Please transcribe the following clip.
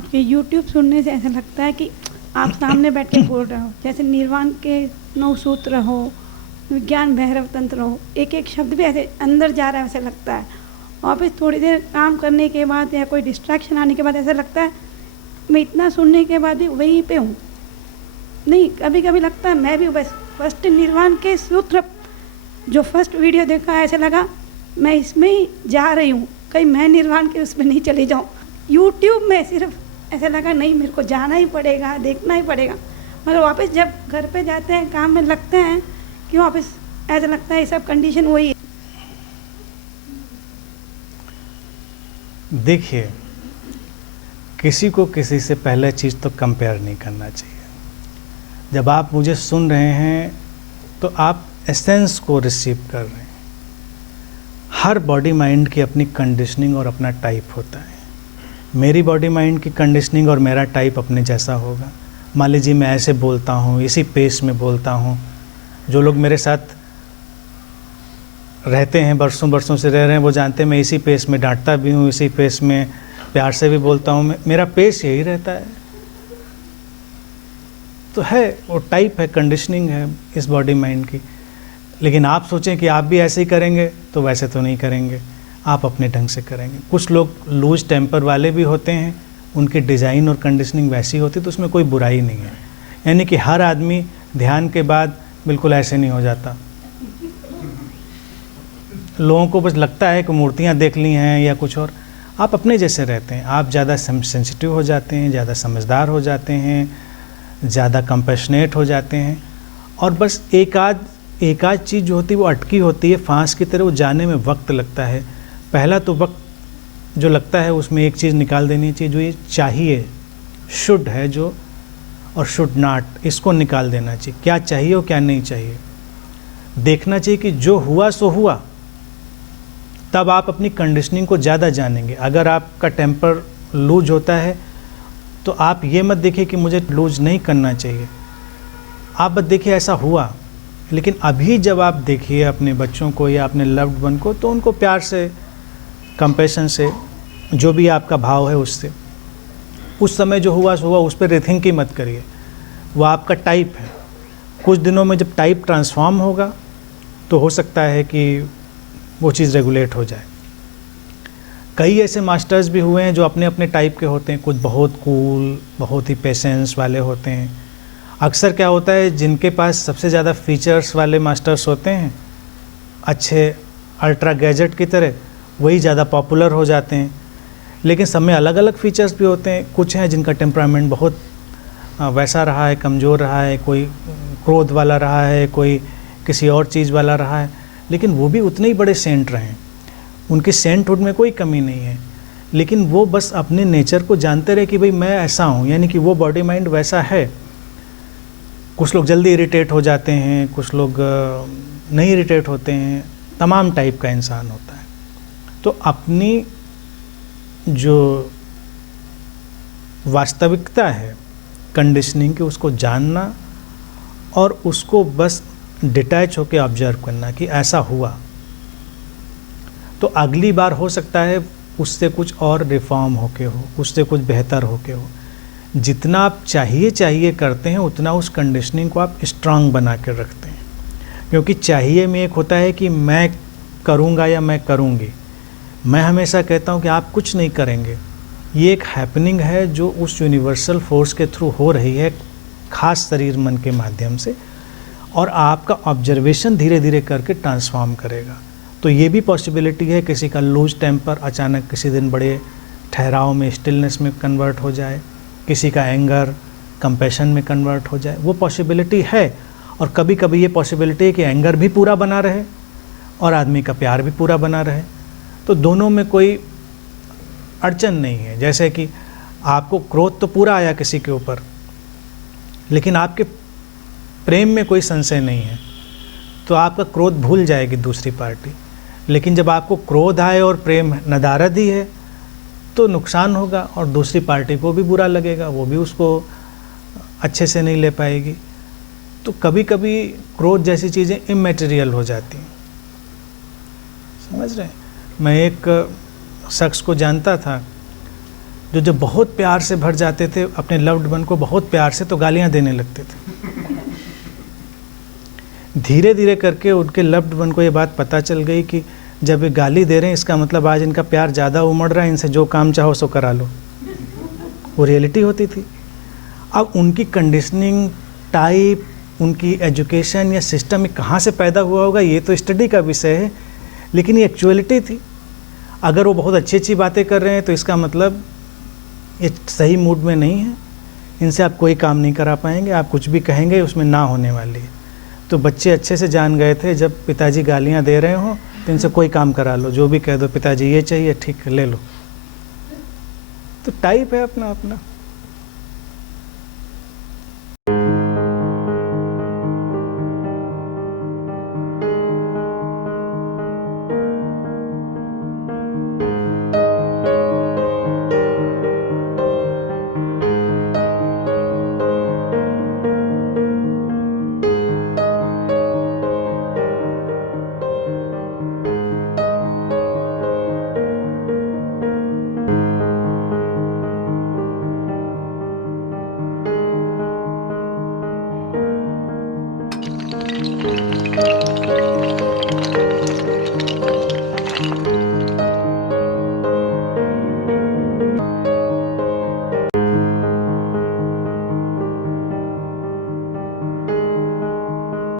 आपके यूट्यूब सुनने से ऐसा लगता है कि आप सामने बैठ के बोल रहे हो, जैसे निर्वाण के 9 सूत्र हो, विज्ञान भैरव तंत्र हो, एक एक शब्द भी ऐसे अंदर जा रहा है वैसे लगता है। और फिर थोड़ी देर काम करने के बाद या कोई डिस्ट्रैक्शन आने के बाद ऐसा लगता है मैं इतना सुनने के बाद भी वहीं पे हूँ। नहीं, कभी कभी लगता है मैं भी बस फर्स्ट निर्वाण के सूत्र जो फर्स्ट वीडियो देखा ऐसे लगा मैं इसमें ही जा रही हूँ, कहीं मैं निर्वाण के उसमें नहीं चली जाऊँ। यूट्यूब में सिर्फ ऐसा लगा नहीं मेरे को जाना ही पड़ेगा, देखना ही पड़ेगा। मगर वापस जब घर पे जाते हैं, काम में लगते हैं कि वापस ऐसा लगता है ये सब कंडीशन वही है। देखिए, किसी को किसी से पहले चीज़ तो कंपेयर नहीं करना चाहिए। जब आप मुझे सुन रहे हैं तो आप एसेंस को रिसीव कर रहे हैं। हर बॉडी माइंड की अपनी कंडीशनिंग और अपना टाइप होता है। मेरी बॉडी माइंड की कंडीशनिंग और मेरा टाइप अपने जैसा होगा। मान लीजिए मैं ऐसे बोलता हूँ, इसी पेस में बोलता हूँ। जो लोग मेरे साथ रहते हैं, बरसों बरसों से रह रहे हैं, वो जानते हैं मैं इसी पेस में डांटता भी हूँ, इसी पेस में प्यार से भी बोलता हूँ। मेरा पेस यही रहता है। तो है, वो टाइप है, कंडीशनिंग है इस बॉडी माइंड की। लेकिन आप सोचें कि आप भी ऐसे ही करेंगे तो वैसे तो नहीं करेंगे, आप अपने ढंग से करेंगे। कुछ लोग लूज टेम्पर वाले भी होते हैं, उनकी डिज़ाइन और कंडीशनिंग वैसी होती है, तो उसमें कोई बुराई नहीं है। यानी कि हर आदमी ध्यान के बाद बिल्कुल ऐसे नहीं हो जाता। लोगों को बस लगता है कि मूर्तियाँ देख ली हैं या कुछ और। आप अपने जैसे रहते हैं, आप ज़्यादा सेंसिटिव हो जाते हैं, ज़्यादा समझदार हो जाते हैं, ज़्यादा कंपैशनेट हो जाते हैं। और बस एक आध चीज़ जो होती है वो अटकी होती है, फांस की तरह, वो जाने में वक्त लगता है। पहला तो वक्त जो लगता है उसमें एक चीज़ निकाल देनी चाहिए, जो ये चाहिए, शुड है जो, और शुड नॉट, इसको निकाल देना चाहिए। क्या चाहिए और क्या नहीं चाहिए देखना चाहिए कि जो हुआ सो हुआ। तब आप अपनी कंडीशनिंग को ज़्यादा जानेंगे। अगर आपका टेम्पर लूज होता है तो आप ये मत देखिए कि मुझे लूज नहीं करना चाहिए, आप बस देखिए ऐसा हुआ। लेकिन अभी जब आप देखिए अपने बच्चों को या अपने लव्ड वन को, तो उनको प्यार से, कंपैशन से, जो भी आपका भाव है उससे, उस समय जो हुआ सो हुआ, उस पर रिथिंक ही मत करिए। वो आपका टाइप है। कुछ दिनों में जब टाइप ट्रांसफॉर्म होगा तो हो सकता है कि वो चीज़ रेगुलेट हो जाए। कई ऐसे मास्टर्स भी हुए हैं जो अपने अपने टाइप के होते हैं। कुछ बहुत कूल, बहुत ही पेशेंस वाले होते हैं। अक्सर क्या होता है, जिनके पास सबसे ज़्यादा फीचर्स वाले मास्टर्स होते हैं, अच्छे अल्ट्रा गैजेट की तरह, वही ज़्यादा पॉपुलर हो जाते हैं। लेकिन सब में अलग अलग फीचर्स भी होते हैं। कुछ हैं जिनका टेम्परामेंट बहुत वैसा रहा है, कमज़ोर रहा है, कोई क्रोध वाला रहा है, कोई किसी और चीज़ वाला रहा है, लेकिन वो भी उतने ही बड़े सेंट रहे हैं। उनकी सेंटहुड में कोई कमी नहीं है। लेकिन वो बस अपने नेचर को जानते रहे कि भाई मैं ऐसा हूँ, यानी कि वो बॉडी माइंड वैसा है। कुछ लोग जल्दी इरिटेट हो जाते हैं, कुछ लोग नहीं इरिटेट होते हैं। तमाम टाइप का इंसान होता है। तो अपनी जो वास्तविकता है कंडीशनिंग की, उसको जानना और उसको बस डिटैच होकर ऑब्जर्व करना कि ऐसा हुआ। तो अगली बार हो सकता है उससे कुछ और रिफॉर्म होके हो, उससे कुछ बेहतर होके हो। जितना आप चाहिए करते हैं, उतना उस कंडीशनिंग को आप स्ट्रांग बना कर रखते हैं। क्योंकि चाहिए में एक होता है कि मैं करूँगा या मैं करूँगी। मैं हमेशा कहता हूँ कि आप कुछ नहीं करेंगे। ये एक हैपनिंग है जो उस यूनिवर्सल फोर्स के थ्रू हो रही है, खास शरीर मन के माध्यम से, और आपका ऑब्जर्वेशन धीरे धीरे करके ट्रांसफॉर्म करेगा। तो ये भी पॉसिबिलिटी है किसी का लूज टेम्पर अचानक किसी दिन बड़े ठहराव में, स्टिलनेस में कन्वर्ट हो जाए, किसी का एंगर कंपैशन में कन्वर्ट हो जाए, वो पॉसिबिलिटी है। और कभी कभी ये पॉसिबिलिटी है कि एंगर भी पूरा बना रहे और आदमी का प्यार भी पूरा बना रहे। तो दोनों में कोई अड़चन नहीं है। जैसे कि आपको क्रोध तो पूरा आया किसी के ऊपर, लेकिन आपके प्रेम में कोई संशय नहीं है, तो आपका क्रोध भूल जाएगी दूसरी पार्टी। लेकिन जब आपको क्रोध आए और प्रेम नदारद ही है तो नुकसान होगा और दूसरी पार्टी को भी बुरा लगेगा, वो भी उसको अच्छे से नहीं ले पाएगी। तो कभी कभी क्रोध जैसी चीज़ें इमैटेरियल हो जाती हैं, समझ रहे हैं। मैं एक शख्स को जानता था जो बहुत प्यार से भर जाते थे अपने लव्ड वन को बहुत प्यार से, तो गालियां देने लगते थे। धीरे धीरे करके उनके लव्ड वन को ये बात पता चल गई कि जब ये गाली दे रहे हैं इसका मतलब आज इनका प्यार ज़्यादा उमड़ रहा है, इनसे जो काम चाहो सो करा लो। वो रियलिटी होती थी। अब उनकी कंडीशनिंग टाइप, उनकी एजुकेशन या सिस्टम कहाँ से पैदा हुआ होगा ये तो स्टडी का विषय है, लेकिन ये एक्चुअलिटी थी। अगर वो बहुत अच्छी अच्छी बातें कर रहे हैं तो इसका मतलब ये सही मूड में नहीं है, इनसे आप कोई काम नहीं करा पाएंगे, आप कुछ भी कहेंगे उसमें ना होने वाली है। तो बच्चे अच्छे से जान गए थे जब पिताजी गालियाँ दे रहे हों तो इनसे कोई काम करा लो, जो भी कह दो पिताजी ये चाहिए ठीक है ले लो। तो टाइप है अपना अपना।